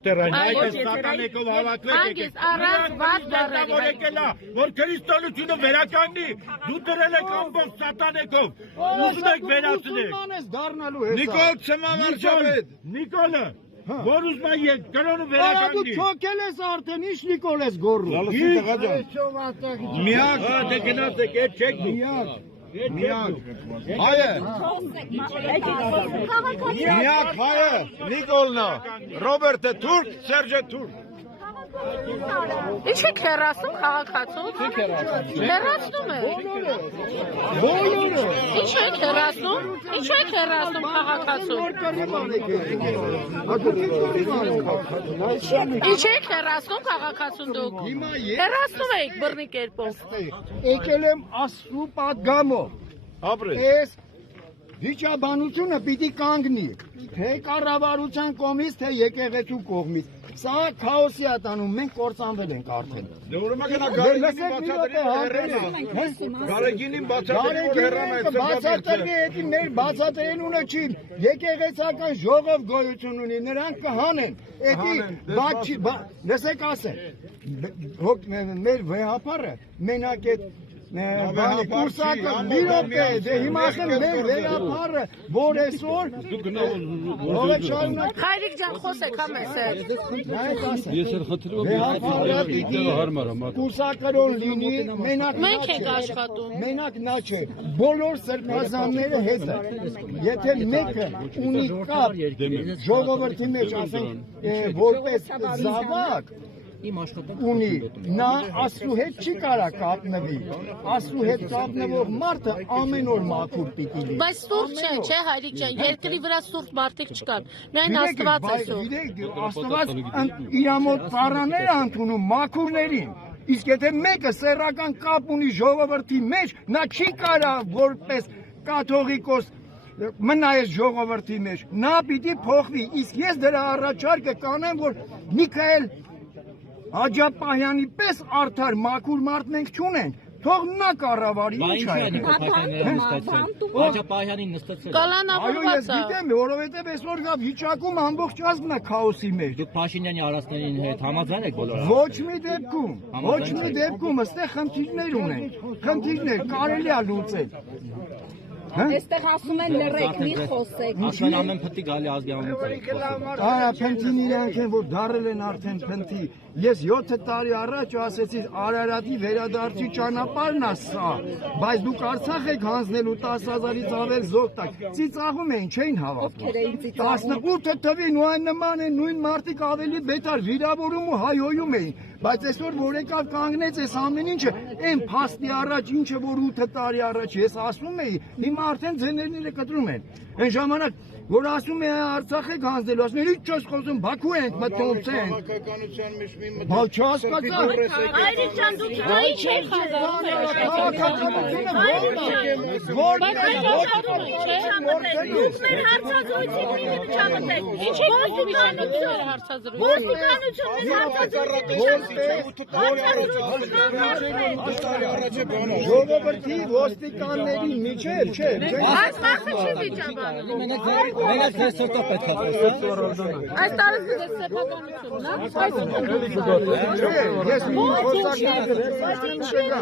Սատանեկով հավաքվեք որ քրիստոնեությունը վերականգնի, դու դրել եք ամբողջ սատանեկով, ուզում եք վերացնել։ Նիկոլ Ցմամարշավետ, Նիկոլը, որ ուզում է կրոնը վերականգնի։ Դու չոքել ես արդեն, ինչ Նիկոլ ես գոռում։ Միակ, դե գնացեք, այդ չեք դու։ Միակ հայը Միակ հայը Նիկոլնա Ռոբերտը թուրք, Սերջը թուրք։ Ինչ եք հեռացնում քաղաքացուց։ Հեռացնում եք։ Բոլորը։ Ինչ եք հեռացնում։ Ինչ եք հեռացնում քաղաքացուց։ Ինչ եք հեռացնում քաղաքացուն դուք։ Հեռացնում եք բռնի կերպով։ Եկել եմ Աստծո պատգամով։ Ապրես։ Այս վիճաբանությունը պիտի կանգնի, թե կառավարության կողմից, թե եկեղեցու կողմից։ Սա քաոսի է տանում, մենք կործանվել ենք արդեն։ Դե ուրեմն գնա Գարեգինին բացատրի որ հեռանա բացատրի էդի մեր բացատրելունը չի, եկեղեցական ժողով գոյություն ունի, նրանք կհանեն, էդի լսեք ասեն, մեր վեհապարը մենակ էդ կուրսակը մի րոպե, դե հիմա ասեմ մեր վեհապարը, որ այսօր Հայրիկ ջան խոսեք համես է։ Ես էլ խնդրում եմ կուրսակրոն լինի, Մենք ենք աշխատում։ մենակ նա չէ, բոլոր սրբազանները հետ է, եթե մեկը ունի կապ ժողովրդի մեջ ասենք որպես զավակ ունի, նա Աստծու հետ չի կարա կապնվի, Աստծու հետ կապնվող մարդը ամեն օր մաքուր պիտի լինի։ Բայց սուրբ չէ, չէ հայրիկ ջան, երկրի վրա սուրբ մարդիկ չկան։ Միայն Աստված է սուրբ։ Աստված իր մոտ ծառաներ է ընդունում մաքուրներին։ Իսկ եթե մեկը սեռական կապ ունի ժողովրդի մեջ, նա չի կարա որպես կաթողիկոս մնա այս ժողովրդի մեջ, նա պիտի փոխվի։ Իսկ ես դրա առաջարկը կանեմ, որ Միքայել Աջապահյանի պես արդար մաքուր մարդ մենք չունենք, թող նա կառավարի, ինչ է։ Աջապահյանին նստեցել։ Այո, ես Կալանավորված է։ գիտեմ, որովհետև այսօր գա վիճակում ամբողջ ազգն է քաոսի մեջ։ Դուք Փաշինյանի արարածների հետ համաձայն եք բոլորը։ Ոչ մի դեպքում, այստեղ խնդիրներ ունենք, խնդիրներ կարելի է լուծել։ Այստեղ ասում են լռեք, մի խոսեք։ Ասեն ամեն փնտի գալի ազգի անունից։ Արա փնտին իրանք են, որ դարել են արդեն փնտի։ Ես 7 տարի առաջ ասեցի Արարատի վերադարձի ճանապարհն է սա, բայց դուք Արցախ եք հանձնելու 10,000-ից ավել զոհ տակ։ Ծիծաղում էին, չէին հավատում։ 18 թվին ու այն նման են նույն մարդիկ ավելի բետար վիրավորում ու հայոյում էին։ Բայց այսօր որ եկավ կանգնեց այս ամեն ինչը, այն փաստի առաջ ինչը որ 8 տարի առաջ ես ասում էի, հիմա արդեն ձեներները կտրում են։ Այն ժամանակ որ ասում է Արցախ եք հանձնելու, ասում են ինչ չես խոսում, Բաքու ենք մտածենք։ Բալ չհասկացա։ Հայրիկ ջան, դուք ինչ եք Ժողովրդի ոստիկանների միջև չէ։ Այս մարդը չի վիճաբանում։ Մենք ես սրտով պետք է խոսեմ։ Այս տարածքը սեփականությունն է։ Ես մի խոսակցություն